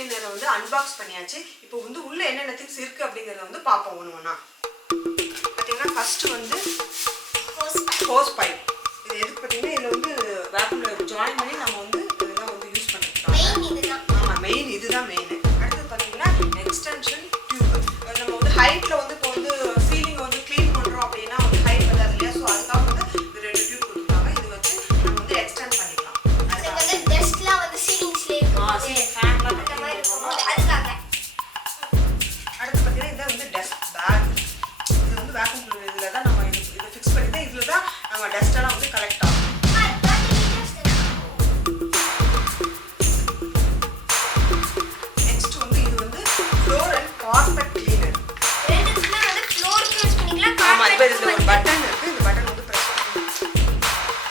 கிளீனரை வந்து அன்பாக்ஸ் பண்ணியாச்சு. இப்போ வந்து உள்ள என்னென்ன திங்ஸ் இருக்கு அப்படிங்கறத வந்து பாப்போம் ஒவ்வொண்ணா. பாத்தீங்கன்னா ஃபர்ஸ்ட் வந்து ஹோஸ் பைப். இது எதுக்கு பாத்தீங்கன்னா இதுல வந்து வேக்யூம்ல ஜாயின் பண்ணி நம்ம வந்து இதெல்லாம் வந்து யூஸ் பண்ணிக்கலாம். மெயின் இதுதான். ஆமா மெயின் இதுதான் மெயின். அடுத்து பாத்தீங்கன்னா எக்ஸ்டென்ஷன் டியூப். நம்ம வந்து ஹைட்ல வந்து இப்போ வந்து சீலிங் வந்து க்ளீன் பண்றோம் அப்படினா வந்து ஹைட் வராது இல்லையா? சோ அதுக்காக வந்து இந்த ரெண்டு டியூப் கொடுத்துருக்காங்க. இது வச்சு நம்ம வந்து எக்ஸ்டெண்ட் பண்ணிக்கலாம். அது வந்து டஸ்ட்லாம் வந்து சீலிங்ஸ்ல இருக்கும். சீலிங் ஃபேன்லாம் அந்த மாதிரி இருக்கும். அதுக்காக. அடுத்து பாத்தீங்கன்னா இது வந்து டஸ்ட் பேக். இது வந்து வேக்யூம் கிளீனர் இதுல தான் நம்ம இத ஃபிக்ஸ் பண்ணி தான் இதுல தான் நம்ம டஸ்ட் எல்லாம் வந்து கலெக்ட் ஆகும். நெக்ஸ்ட் வந்து இது வந்து ஃப்ளோர் அண்ட் கார்பெட் கிளீனர். ரெண்டுத்துல வந்து ஃப்ளோருக்கு யூஸ் பண்ணிக்கலாம். ஆமா இப்போ இதுல ஒரு பட்டன் இருக்கு. இந்த பட்டன் வந்து பிரஸ் பண்ணி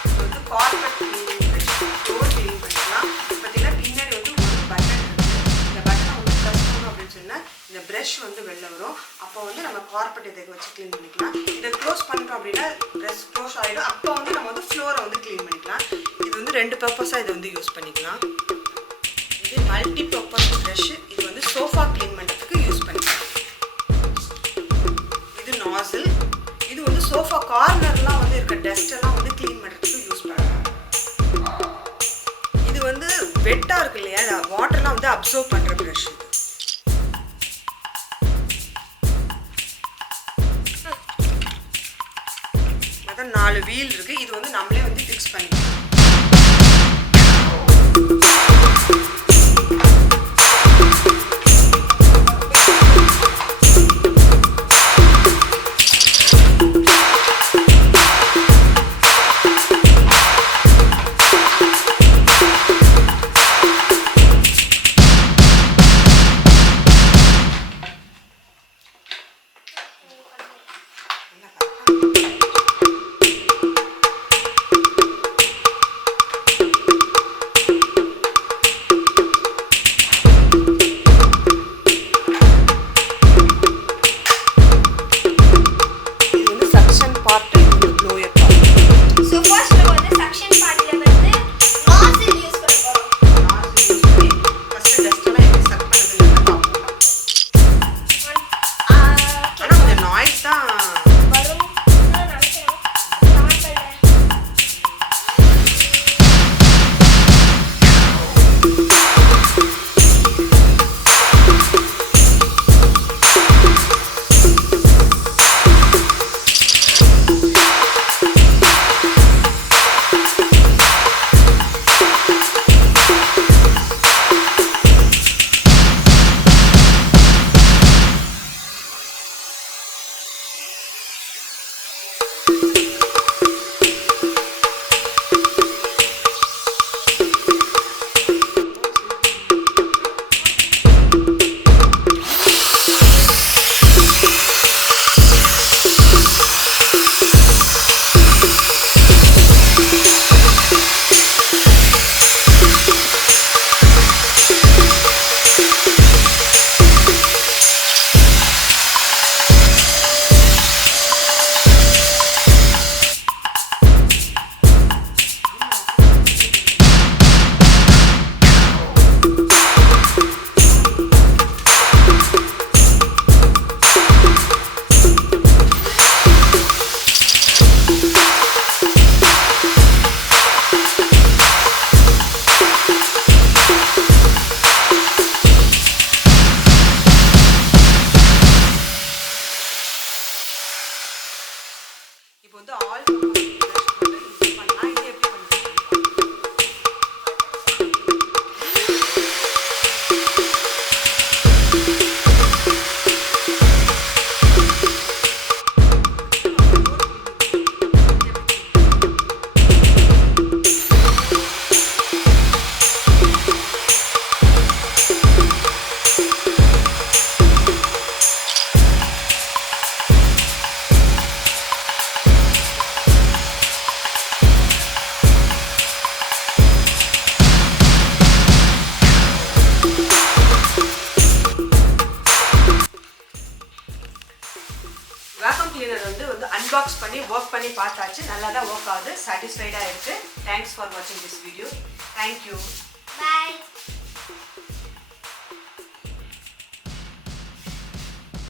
இது வந்து carpet cleaning brush. Floor clean பண்ணிக்கலாம். பாத்தீங்கன்னா பின்னாடி வந்து ஒரு பட்டன் இருக்கு. இந்த பட்டனை வந்து பிரஸ் பண்ணோம் அப்படின்னு சொன்னா இந்த பிரஷ் வந்து வெளில வரும். அப்போ வந்து நம்ம கார்பெட் இதை வச்சு க்ளீன் பண்ணிக்கலாம். இதை க்ளோஸ் பண்ணிட்டோம் அப்படின்னா பிரஷ் க்ளோஸ் ஆகிடும். அப்போ வந்து நம்ம வந்து ஃப்ளோரை வந்து க்ளீன் பண்ணிக்கலாம். இது வந்து ரெண்டு பர்பஸாக இதை வந்து யூஸ் பண்ணிக்கலாம். இது மல்டி பர்பஸ் பிரஷ். இது வந்து சோஃபா க்ளீன் பண்ணுறதுக்கு யூஸ் பண்ணிக்கலாம். இது நாசில். இது வந்து சோஃபா கார்னர்லாம் வந்து இருக்க டஸ்ட் எல்லாம் வந்து க்ளீன் பண்ணுறதுக்கு யூஸ் பண்ணலாம். இது வந்து வெட்டாக இருக்கு இல்லையா? வாட்டர்லாம் வந்து அப்சர்வ் பண்ணுற பிரஷ். அதான் 4 வீல் இருக்கு. இது வந்து நம்மளே வந்து ஃபிக்ஸ் பண்ணிக்கலாம். இப்போ வந்து ஆல் பண்ணலாம். இது எப்படி வேக்யூம் கிளீனர் வந்து அன்பாக்ஸ் பண்ணி ஒர்க் பண்ணி பார்த்தாச்சு. நல்லா தான் ஒர்க் ஆகுது. சாட்டிஸ்ஃபைடாக இருக்குது. தேங்க்ஸ் ஃபார் வாட்சிங் திஸ் வீடியோ. தேங்க்யூ. பாய்.